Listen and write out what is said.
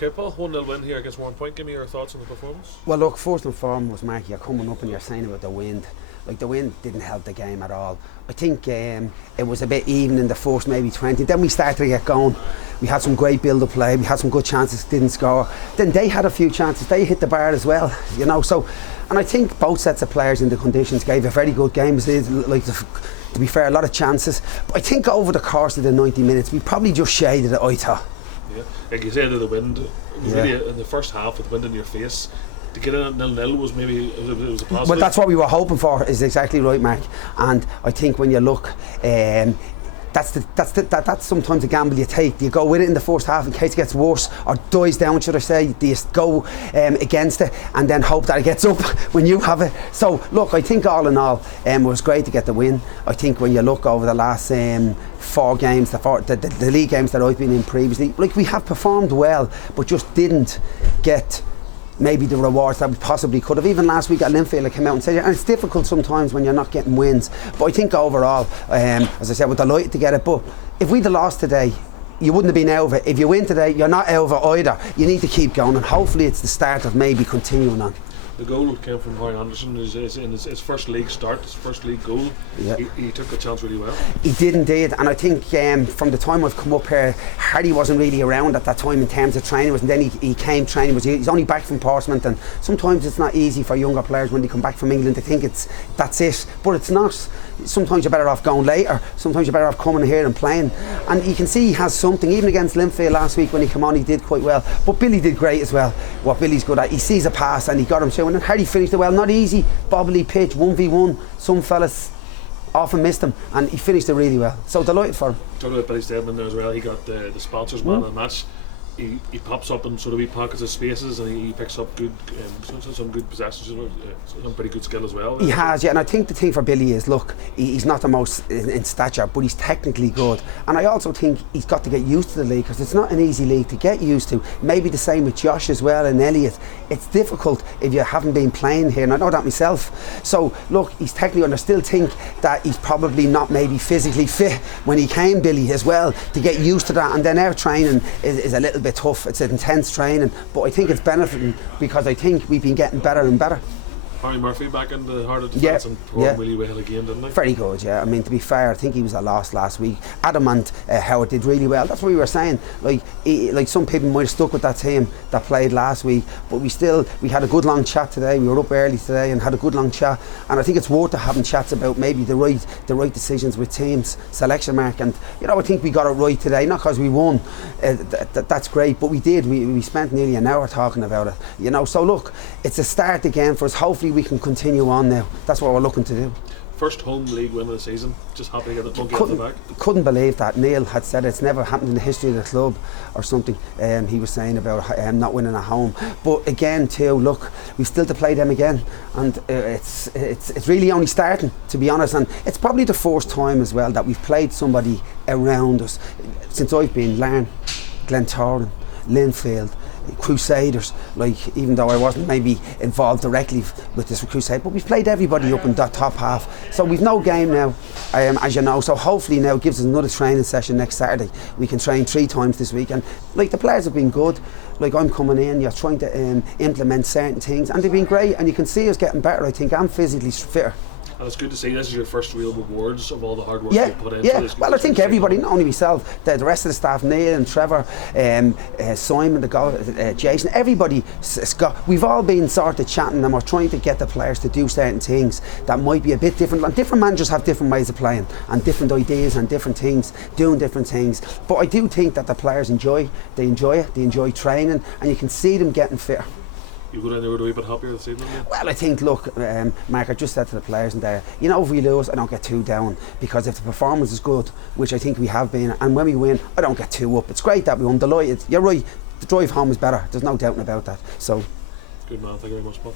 Okay, Paul, 1-0 win here against Warrenpoint. Give me your thoughts on the performance. Well, look, first and foremost, Mark, you're coming up and you're saying about the wind. Like, the wind didn't help the game at all. I think it was a bit even in the first maybe 20. Then we started to get going. We had some great build-up play. We had some good chances, didn't score. Then they had a few chances. They hit the bar as well, you know. So, and I think both sets of players in the conditions gave a very good game. Like, to be fair, a lot of chances. But I think over the course of the 90 minutes, we probably just shaded it, I thought. Yeah, like you said, the wind, really in the first half with the wind in your face, to get in at 0-0 was maybe it was a positive. Well, that's what we were hoping for, is exactly right, Mark. And I think when you look, that's sometimes a gamble you take. Do you go with it in the first half in case it gets worse or dies down, should I say? Do you go against it and then hope that it gets up when you have it? So look, I think all in all, it was great to get the win. I think when you look over the last 4 games, the league games that I've been in previously, like, we have performed well, but just didn't get maybe the rewards that we possibly could have. Even last week at Linfield, I came out and said, and it's difficult sometimes when you're not getting wins, but I think overall, as I said, we're delighted to get it. But if we'd have lost today, you wouldn't have been out of it. If you win today, you're not out of it either. You need to keep going, and hopefully it's the start of maybe continuing on. The goal came from Harry Anderson, in his first league start, his first league goal. Yeah. He took the chance really well. He did indeed, and I think from the time I've come up here, Harry wasn't really around at that time in terms of training, and then he came training. He's only back from Portsmouth, and sometimes it's not easy for younger players when they come back from England to think that's it, but it's not. Sometimes you're better off going later, sometimes you're better off coming here and playing, and you can see he has something. Even against Linfield last week when he came on, he did quite well, but Billy did great as well. What Billy's good at, he sees a pass and he got him through, and Harry finished it well. Not easy, bobbly pitch, 1v1, some fellas often missed him, and he finished it really well, so delighted for him. Talking about Billy Steadman there as well, he got the sponsors man of the match. He pops up in sort of wee pockets of spaces, and he picks up good some good possessions, some pretty good skill as well. He has, yeah, and I think the thing for Billy is, look, he's not the most in stature, but he's technically good, and I also think he's got to get used to the league, because it's not an easy league to get used to. Maybe the same with Josh as well and Elliot. It's difficult if you haven't been playing here, and I know that myself. So look, he's technically, and I still think that he's probably not maybe physically fit when he came, Billy, as well, to get used to that. And then our training is a little bit tough. It's intense training, but I think it's benefiting because I think we've been getting better and better. Harry Murphy back in the heart of defence and performed really well again, didn't he? Very good, yeah. I mean, to be fair, I think he was a loss last week. Adam and Howard did really well. That's what we were saying. Like some people might have stuck with that team that played last week, but we had a good long chat today. We were up early today and had a good long chat, and I think it's worth having chats about maybe the right decisions with teams, selection, Mark. And you know, I think we got it right today, not because we won. That's great, but we did. We spent nearly an hour talking about it. You know, so look, it's a start again for us. Hopefully we can continue on now. That's what we're looking to do. First home league win of the season. Just happy to get the monkey off the back. Couldn't believe that. Neil had said it's never happened in the history of the club or something. He was saying about not winning at home. But again too, look, we've still to play them again, and it's really only starting, to be honest. And it's probably the first time as well that we've played somebody around us since I've been Larne, Glentoran, Linfield, Crusaders. Like, even though I wasn't maybe involved directly with this Crusade, but we've played everybody up in that top half, so we've no game now, as you know. So hopefully now it gives us another training session next Saturday. We can train 3 times this week, and like, the players have been good. Like, I'm coming in, you're trying to implement certain things, and they've been great, and you can see us getting better. I think I'm physically fitter. And it's good to see this is your first real rewards of all the hard work you put in. Yeah, well, I think everybody, not only myself, the rest of the staff, Neil and Trevor, Simon, Jason, everybody, Scott, we've all been sort of chatting, and we're trying to get the players to do certain things that might be a bit different. And different managers have different ways of playing and different ideas and different things, doing different things. But I do think that the players enjoy it, they enjoy training, and you can see them getting fitter. You go down there with a wee bit happier this evening? Well, I think, look, Mark, I just said to the players in there, you know, if we lose, I don't get too down, because if the performance is good, which I think we have been, and when we win, I don't get too up. It's great that we won, delighted. You're right, the drive home is better, there's no doubt about that. So, good man, thank you very much, Paul.